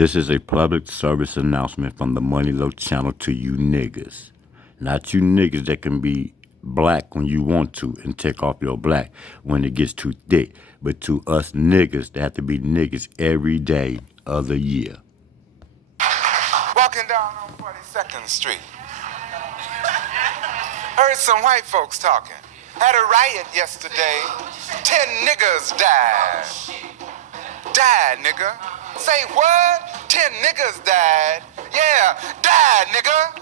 This is a public service announcement from the Money Low channel to you niggas. Not you niggas that can be black when you want to and take off your black when it gets too thick, but to us niggas that have to be niggas every day of the year. Walking down on 42nd Street. Heard some white folks talking. Had a riot yesterday. 10 niggas died. Died, nigga. Say what? 10 niggas died. Yeah, died, nigga.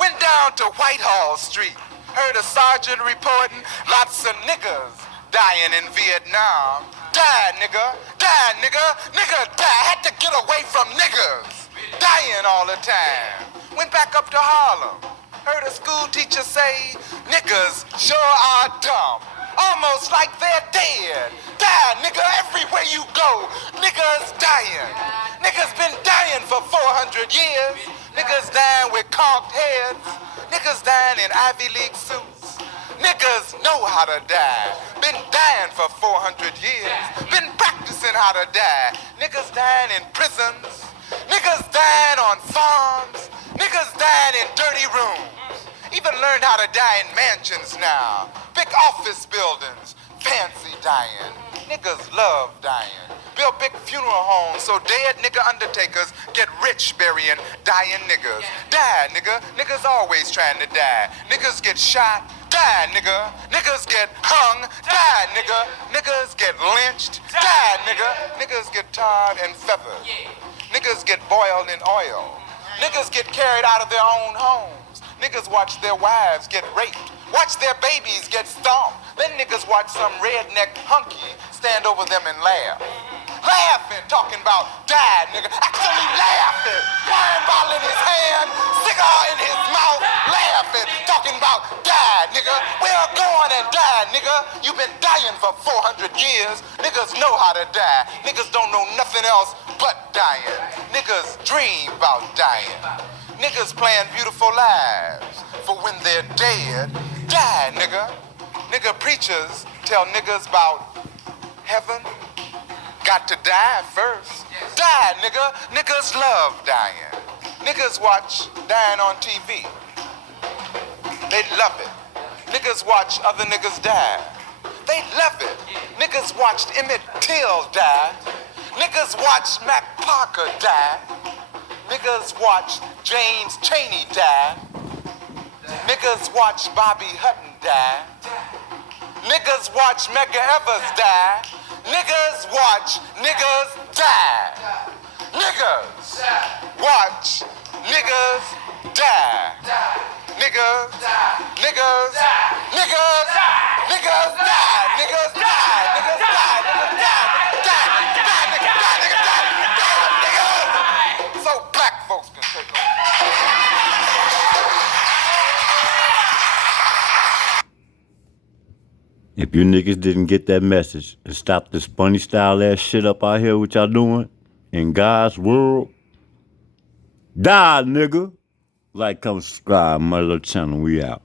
Went down to Whitehall Street. Heard a sergeant reporting lots of niggas dying in Vietnam. Died, nigga. Died, nigga. Nigga died. Had to get away from niggas. Dying all the time. Went back up to Harlem. Heard a school teacher say, niggas sure are dumb. Almost like they're dead. Die, nigga, everywhere you go. Niggas dying. Niggas been dying for 400 years. Niggas dying with conked heads. Niggas dying in Ivy League suits. Niggas know how to die. Been dying for 400 years. Been practicing how to die. Niggas dying in prisons. Niggas dying on farms. Niggas dying in dirty rooms. Even learned how to die in mansions now. Big office buildings. Fancy dying. Niggas love dying. Build big funeral homes so dead nigga undertakers get rich burying dying niggas. Die, nigga. Niggas always trying to die. Niggas get shot. Die, nigga. Niggas get hung. Die, nigga. Niggas get lynched. Die, nigga. Niggas get tarred and feathered. Niggas get boiled in oil. Niggas get carried out of their own homes. Niggas watch their wives get raped. Watch their babies get stomped. Then niggas watch some redneck hunky stand over them and laugh. Laughing, talking about die, nigga. Actually laughing. Wine bottle in his hand, cigar in his mouth. Laughing, talking about die, nigga. We're going and die, nigga. You've been dying for 400 years. Niggas know how to die. Niggas don't know nothing else but dying. Niggas dream about dying. Niggas playing beautiful lives for when they're dead. Die, nigga. Nigga preachers tell niggas about heaven. Got to die first. Die, nigga. Niggas love dying. Niggas watch dying on TV. They love it. Niggas watch other niggas die. They love it. Niggas watched Emmett Till die. Niggas watch Mac Parker die. Niggas watch James Chaney die. Niggas watch Bobby Hutton die. Niggas watch Medgar Evers die. Niggas watch niggas die. Niggas watch niggas die. Niggas, niggas, niggas, niggas die. Niggas die. Niggas die. Niggas die. Niggas die. Niggas die. Niggas. So black folks can take over. If you niggas didn't get that message and stop this funny style ass shit up out here what y'all doing in God's world, die, nigga. Like, come subscribe, my little channel. We out.